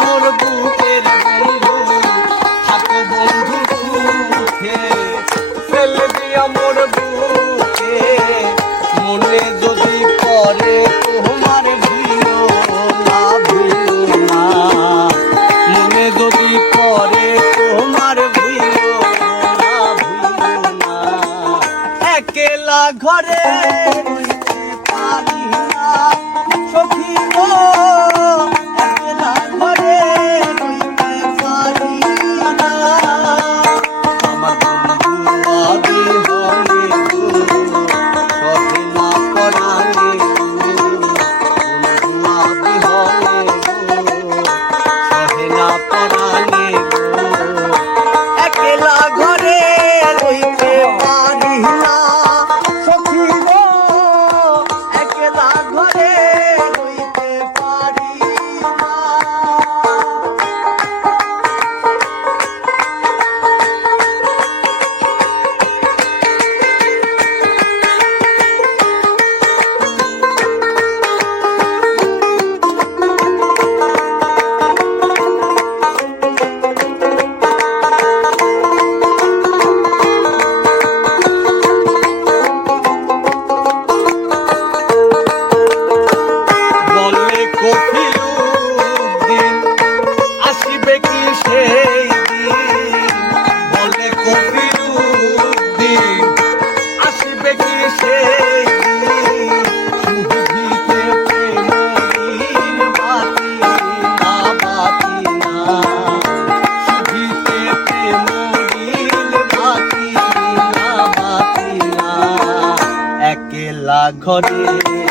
মোর বুকের বন্ধু থাকো বন্ধু সুখে ফেলে দিয়া মোর বুকে মনে যদি পরে তোমার ভুলো না মনে যদি পরে তোমার ভুলো না একলা ঘরে পারি না সখী গো একলা ঘরে পারি না আমার বন্ধু আদি হলে সখী না পরাণে বন্ধু আদি হলে সখী না পরাণে একলা ঘরে রইতে পারি না সখী গো একলা ঘরে রইতে পারি না আসিবে কি সেই দিন বলে কবিরুদ্দিন আসিবে কি সেই দিন সুবিধে প্রেমহীন বাতি না সুবিধে প্রেমহীন বাতি না একলা ঘরে